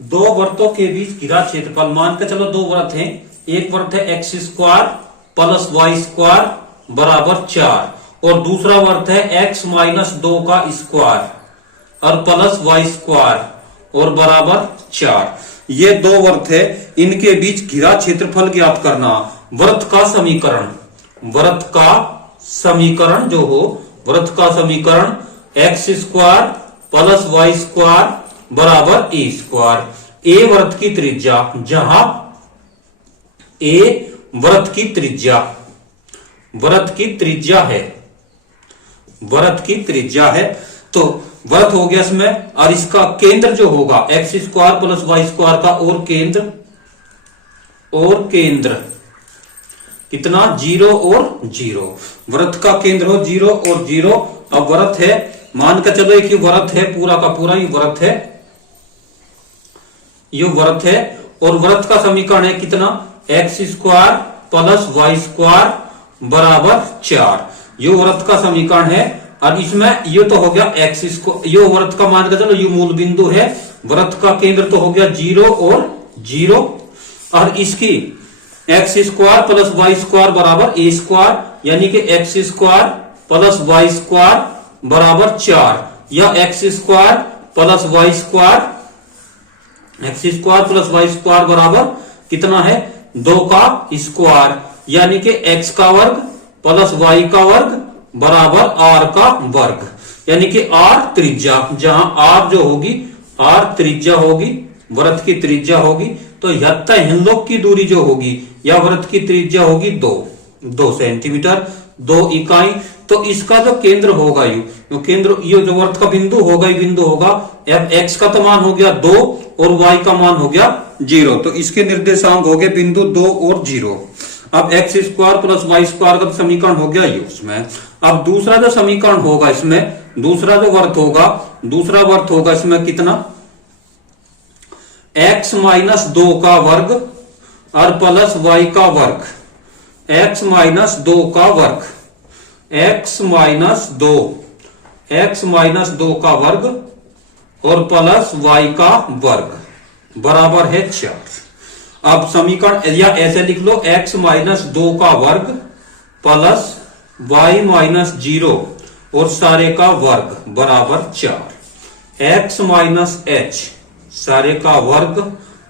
दो वृत्तों के बीच घिरा क्षेत्रफल मान के चलो दो वृत्त हैं, एक वृत्त है x square plus y square बराबर 4 और दूसरा वृत्त है एक्स माइनस 2 का स्क्वायर और प्लस वाई स्क्वायर और बराबर 4। ये दो वृत्त है, इनके बीच घिरा क्षेत्रफल ज्ञात करना। वृत्त का समीकरण, वृत्त का समीकरण जो हो, वृत्त का समीकरण x square plus y square बराबर ए स्क्वायर। ए वृत्त की त्रिज्या, जहां ए वृत्त की त्रिज्या, वृत्त की त्रिज्या है, वृत्त की त्रिज्या है, तो वृत्त हो गया इसमें, और इसका केंद्र जो होगा x square plus y square का और केंद्र कितना 0 और 0। वृत्त का केंद्र हो 0 और 0। अब वृत्त है, मान कर चलो एक वृत्त है, पूरा का पूरा ये वृत्त है, ये वृत्त है, और वृत्त का समीकरण है कितना x square plus y square बराबर 4। ये वृत्त का समीकरण है, और इसमें ये तो हो गया एक्स स्क्वायर, ये वृत्त का मान कर चलो ये मूल बिंदु है, वृत्त का केंद्र तो हो गया 0 और 0, और इसकी x square plus y square बराबर ए स्क्वायर, यानी कि x square plus y square बराबर 4, या x square plus y square, x square plus y square बराबर कितना है 2 का स्क्वायर, यानी कि एक्स का वर्ग प्लस वाई का वर्ग बराबर आर का वर्ग, यानी कि आर त्रिज्या, जहां आर जो होगी, आर त्रिज्या होगी, वृत्त की त्रिज्या होगी, तो इन लोग की दूरी जो होगी या वृत्त की त्रिज्या होगी 2 सेंटीमीटर 2 इकाई। तो इसका जो केंद्र होगा यो केंद्र, ये जो वृत्त का बिंदु होगा, ये बिंदु होगा अब एक्स का तो मान हो गया 2 और वाई का मान हो गया 0, तो इसके निर्देशांक हो गए बिंदु 2 और 0। अब x square plus y square का समीकरण हो गया ये उसमें। अब दूसरा जो समीकरण होगा इसमें, दूसरा जो वृत्त होगा, दूसरा वृत्त होगा इसमें कितना एक्स माइनस 2 का वर्ग और प्लस वाई का वर्ग, एक्स माइनस 2 का वर्ग, एक्स माइनस 2 का वर्ग और प्लस वाई का वर्ग बराबर है 4। अब समीकरण या ऐसे लिख लो x माइनस 2 का वर्ग प्लस y माइनस 0 और सारे का वर्ग बराबर 4, x माइनस h सारे का वर्ग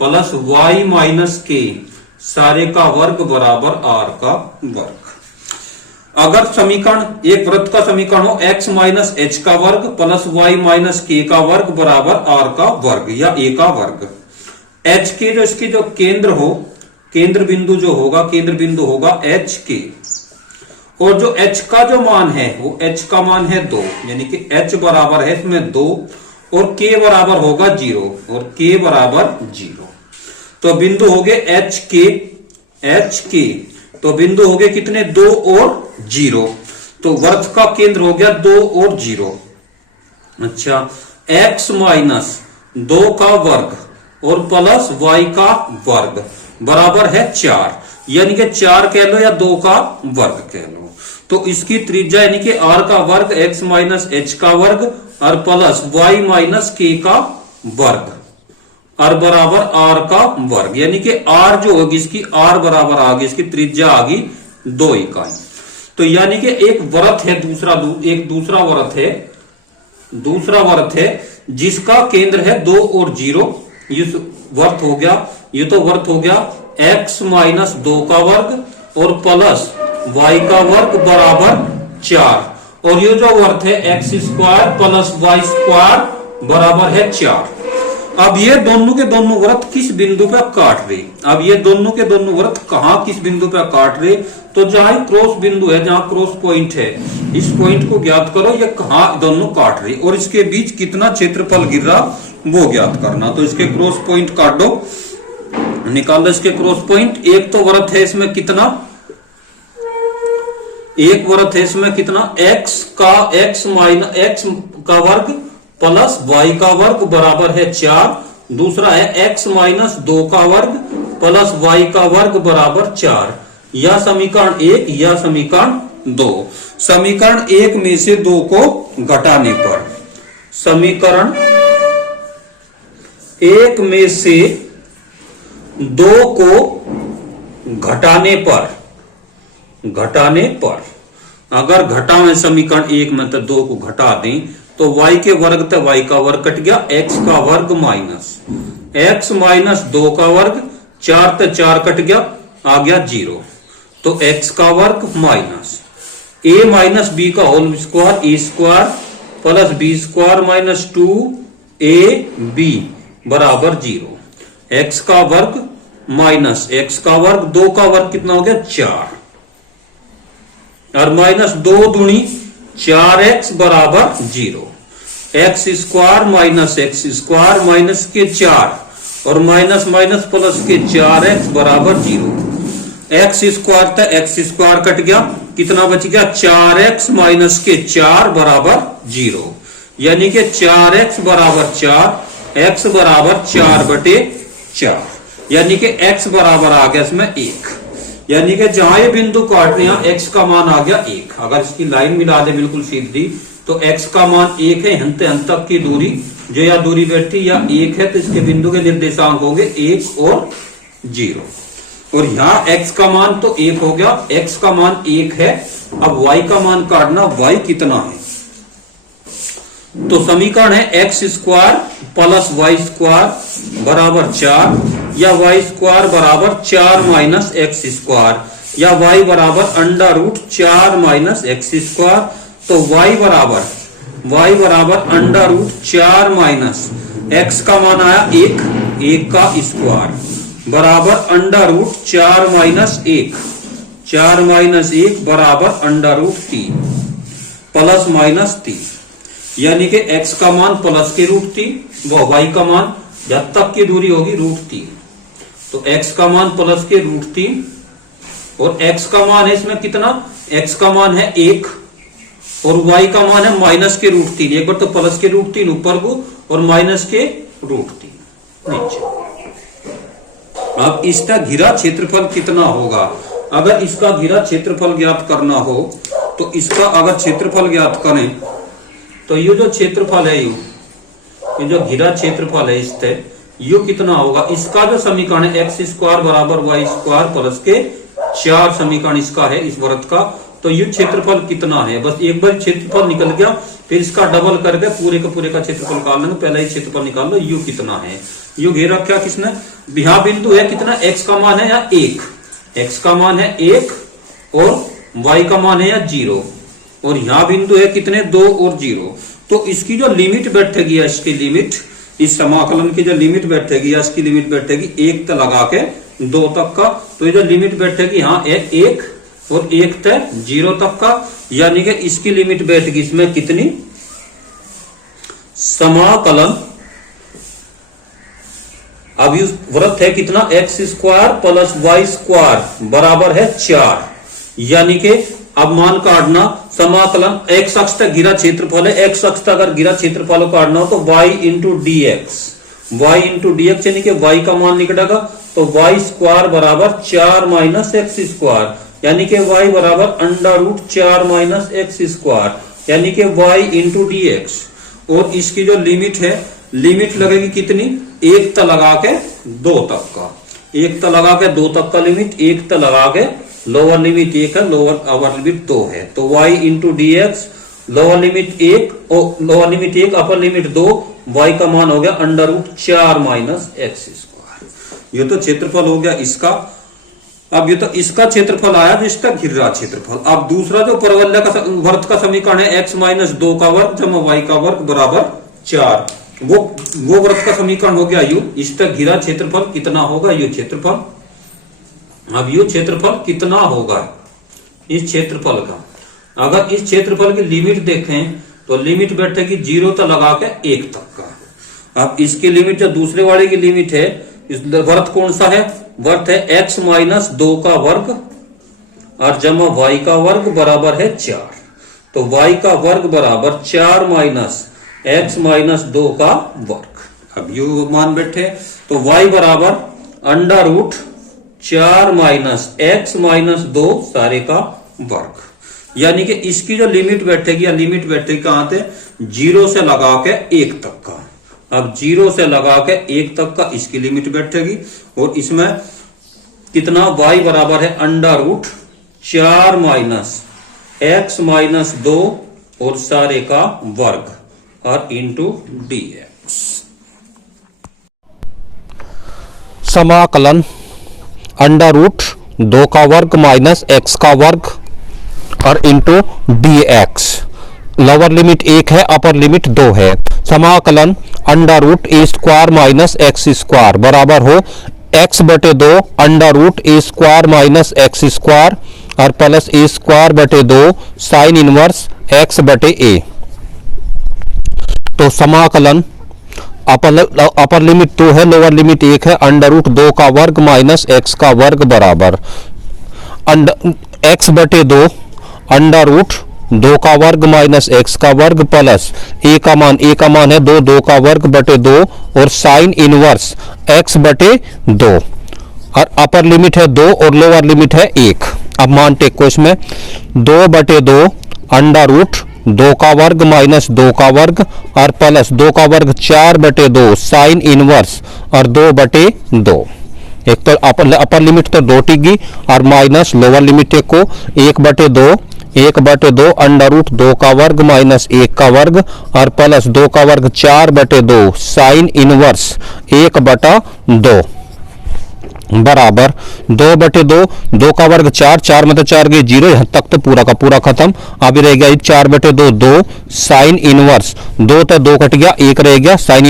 प्लस y माइनस k सारे का वर्ग बराबर r का वर्ग। अगर समीकरण एक वृत्त का समीकरण हो x माइनस h का वर्ग प्लस y माइनस k का वर्ग बराबर r का वर्ग या a का वर्ग। h के जो इसकी जो केंद्र हो, केंद्र बिंदु जो होगा, केंद्र बिंदु होगा h के, और जो h का जो मान है वो h का मान है 2, यानी कि h बराबर है इसमें 2 और k बराबर होगा 0 और k बराबर 0। तो बिंदु हो गए h के, तो बिंदु हो गए कितने 2 और 0, तो वृत्त का केंद्र हो गया 2 और 0। अच्छा, x माइनस 2 का वर्ग और प्लस y का वर्ग बराबर है 4, यानी कि 4 कह लो या 2 का वर्ग कह लो। तो इसकी त्रिज्या यानी कि r का वर्ग x माइनस h का वर्ग और प्लस y माइनस k का वर्ग और बराबर r का वर्ग, यानी कि r जो होगी इसकी r बराबर आ गई, इसकी त्रिज्या आ गई 2 इकाई। तो यानी कि एक वृत्त है, एक दूसरा वृत्त है जिसका केंद्र है 2 और 0। ये वृत्त हो गया, ये तो वृत्त हो गया x माइनस 2 का वर्ग और प्लस y का वर्ग बराबर 4, और ये जो वृत्त है x square plus y square बराबर है 4। अब ये दोनों के दोनों वृत्त किस बिंदु पे काट रहे, अब ये दोनों के दोनों वृत्त कहां किस बिंदु पे काट रहे, तो जहां क्रॉस बिंदु है, जहां क्रॉस पॉइंट है, इस पॉइंट को ज्ञात करो ये कहां दोनों काट रहे और इसके बीच कितना क्षेत्रफल गिर रहा वो ज्ञात करना। तो इसके क्रॉस पॉइंट काट दो, निकाल दो इसके क्रॉस पॉइंट। एक तो वृत्त है इसमें कितना, एक वृत्त है इसमें कितना x माइनस x का वर्ग प्लस y का वर्ग बराबर है 4, दूसरा है x माइनस 2 का वर्ग प्लस y का वर्ग बराबर 4, या समीकरण 1 या समीकरण 2। समीकरण 1 में से 2 को घटाने पर, समीकरण एक में से दो को घटाने पर अगर घटावें समीकरण एक में तो दो को घटा दें तो y के वर्ग तो y का वर्ग कट गया, x का वर्ग माइनस x माइनस 2 का वर्ग, 4 तो 4 कट गया, आ गया 0। तो x का वर्ग माइनस a माइनस बी का whole square A square plus B square minus 2ab बराबर 0। x का वर्ग माइनस x का वर्ग, 2 का वर्ग कितना हो गया 4 और माइनस 2 दूनी 4x बराबर 0। X square minus x square minus के 4 और माइनस माइनस प्लस के 4x बराबर 0। एक्स स्क्वायर था एक्स स्क्वायर कट गया, कितना बच गया 4x माइनस के 4 बराबर 0, यानी कि 4x बराबर 4, x बराबर 4/4, यानी कि x बराबर आ गया इसमें 1, यानी कि जहां ये बिंदु काट रहे हैं x का मान आ गया 1। अगर इसकी लाइन मिला दे बिल्कुल सीधी तो x का मान 1 है, अंत तक की दूरी जो या दूरी बैठी या 1 है तो इसके बिंदु के निर्देशांक होंगे 1 और 0। और यहाँ x का मान तो 1 हो गया, x का मान 1 है। अब y का मान काटना, y कितना है, तो समीकरण है x square plus y square बराबर 4 या y स्क्वायर बराबर 4 माइनस एक्स स्क्वायर या y बराबर √4 माइनस एक्स स्क्वायर। तो y बराबर √4 माइनस x का मान आया 1 का स्क्वायर बराबर √4 माइनस 1, 4 माइनस 1 बराबर √3 प्लस माइनस 3, यानी कि x का मान प्लस के √3 व y का मान जब तक की दूरी होगी √3। तो x का मान प्लस के √3 और x का मान है इसमें कितना, x का मान है 1 और y का मान है माइनस के √3। एक बार तो प्लस के √3 ऊपर को और माइनस के √3 नीचे। अब इसका घिरा क्षेत्रफल कितना होगा, अगर इसका घिरा क्षेत्रफल ज्ञात करना हो तो इसका अगर क्षेत्रफल ज्ञात करें तो ये जो क्षेत्रफल है ये जो घिरा क्षेत्रफल है इससे यू कितना होगा, इसका जो समीकरण है एक्स स्क्वायर बराबर वाई स्क्वायर प्लस के 4 समीकरण इसका है इस वृत्त का, तो यू क्षेत्रफल कितना है। बस एक बार क्षेत्रफल निकल गया फिर इसका डबल करके पूरे का क्षेत्रफल निकालने में पहले ही क्षेत्रफल निकाल लो, यू कितना है। यू घेरा क्या किसने, यहाँ बिंदु है कितना, x का मान है या 1, x का मान है 1 और y का मान है या 0 और यहाँ बिंदु है कितने 2 और 0। तो इसकी जो लिमिट बैठेगी या इसकी लिमिट, इस समाकलन की जो लिमिट बैठेगी या इसकी लिमिट बैठेगी 1 तक लगा के 2 तक का, तो ये जो लिमिट बैठेगी यहाँ 1 और 1 तक 0 तक का, यानी कि इसकी लिमिट बैठेगी इसमें कितनी, समाकलन अब इस वृत्त है कितना x square plus y square बराबर है 4, यानी कि अब मान काटना समाकलन एक्स अक्ष तक घिरा क्षेत्रफल है, एक्स अक्ष तक अगर घिरा क्षेत्रफल काटना हो तो y इंटू डी एक्स यानी कि y का मान निकलेगा तो वाई स्क्वायर बराबर 4 माइनस एक्स स्क्वायर, यानी कि y बराबर √4 माइनस एक्स स्क्वायर यानी कि y इंटू डी एक्स। और इसकी जो लिमिट है, लिमिट लगेगी कितनी, 1 तक लगा के 2 तक का, 1 तक लगा के 2 तक का लिमिट, 1 तक लगा के लोअर लिमिट 1 है, लोअर अपर लिमिट 2 है। तो y into D x lower limit 1 और lower limit 1 upper limit 2, y का मान हो गया √4 माइनस एक्स स्क्वायर। ये तो क्षेत्रफल हो गया इसका। अब ये तो इसका क्षेत्रफल आया जो इसका घिरा क्षेत्रफल। अब दूसरा जो परवलय का वर्त का समीकरण है x माइनस 2 का वर्ग जमा y का वर्ग बराबर 4, वो वृत्त का समीकरण हो गया यू। इस तक घिरा क्षेत्रफल कितना होगा, यू क्षेत्रफल। अब यू क्षेत्रफल कितना होगा इस क्षेत्रफल का, अगर इस क्षेत्रफल की लिमिट देखें तो लिमिट बैठेगी 0 तक लगा के 1 तक का। अब इसकी लिमिट जो दूसरे वाले की लिमिट है, इस वर्त कौन सा है, वर्त है x माइनस 2 का वर्ग और जमा y का वर्ग बराबर है 4। तो y का वर्ग बराबर 4 माइनस x माइनस 2 का वर्ग। अब यू मान बैठे तो y बराबर √4 माइनस x माइनस 2 सारे का वर्ग, यानी कि इसकी जो लिमिट बैठेगी या लिमिट बैठेगी कहां से, 0 से लगा के 1 तक का। अब 0 से लगा के 1 तक का इसकी लिमिट बैठेगी और इसमें कितना y बराबर है under root 4 minus x minus 2 और सारे का वर्ग और इंटू dx। समाकलन अंडर रूट 2 का वर्ग माइनस x का वर्ग और इंटू dx। लोअर लिमिट 1 है, अपर लिमिट 2 है। समाकलन अंडर रूट ए स्क्वायर माइनस एक्स स्क्वायर बराबर हो x बटे 2 अंडर रूट ए स्क्वायर माइनस एक्स स्क्वायर और प्लस ए स्क्वायर बटे 2 साइन इनवर्स x बटे a। तो समाकलन अपर लिमिट 2 है, लोअर लिमिट 1 है। अंडर रूट 2 का वर्ग माइनस एक्स का वर्ग बराबर x बटे 2 अंडर रूट 2 का वर्ग माइनस एक्स का वर्ग प्लस a का मान है 2, 2 का वर्ग बटे 2 और साइन इनवर्स x बटे 2 और अपर लिमिट है 2 और लोअर लिमिट है 1। अब मान टेक को इसमें 2 बटे 2 अंडर रूट 2 का वर्ग माइनस 2 का वर्ग और प्लस 2 का वर्ग 4 बटे 2 साइन इनवर्स और 2 बटे 2। एक तो अपर लिमिट तो 2 टिकी और माइनस लोअर लिमिट को 1 बटे 2 अंडर रूट 2 का वर्ग माइनस 1 का वर्ग और प्लस 2 का वर्ग 4 बटे 2 साइन इनवर्स 1 बटा 2 बराबर 2 बटे 2, 2 का वर्ग 4, 4 में तो 4 गए 0, यहाँ तक तो पूरा का पूरा खत्म। अभी रह गया 4 बटे 2 2 साइन इनवर्स 2 तो 2 कट गया 1 रह गया साइन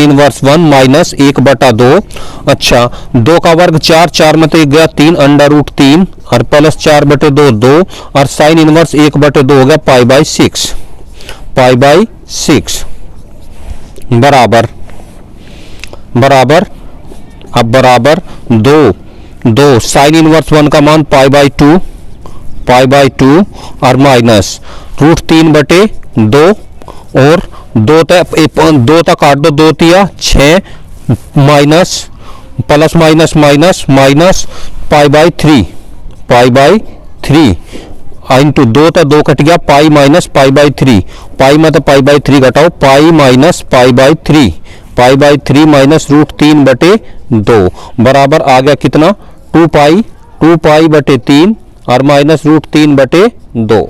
इनवर्स 1 माइनस 1 बटा 2। अच्छा 2 का वर्ग 4, 4 में तो 1 गया 3 अंडर रूट 3 और प्लस 4 बटे 2 2 और साइन इनवर्स 1 बटे 2 हो गया पाई बाई 6 बराबर अब बराबर 2 साइन इनवर्स 1 का मान पाई बाई 2 और माइनस रूट 3 बटे 2 और 2 तक काट दो 2 तिया 6 minus plus minus pi by 3 into 2 तो 2 कट गया पाई माइनस पाई बाई 3, पाई में तो पाई बाई 3 घटाओ pi minus pi by 3 minus root 3 बटे 2 बराबर आ गया कितना 2 पाई बटे 3 और माइनस रूट 3 बटे 2।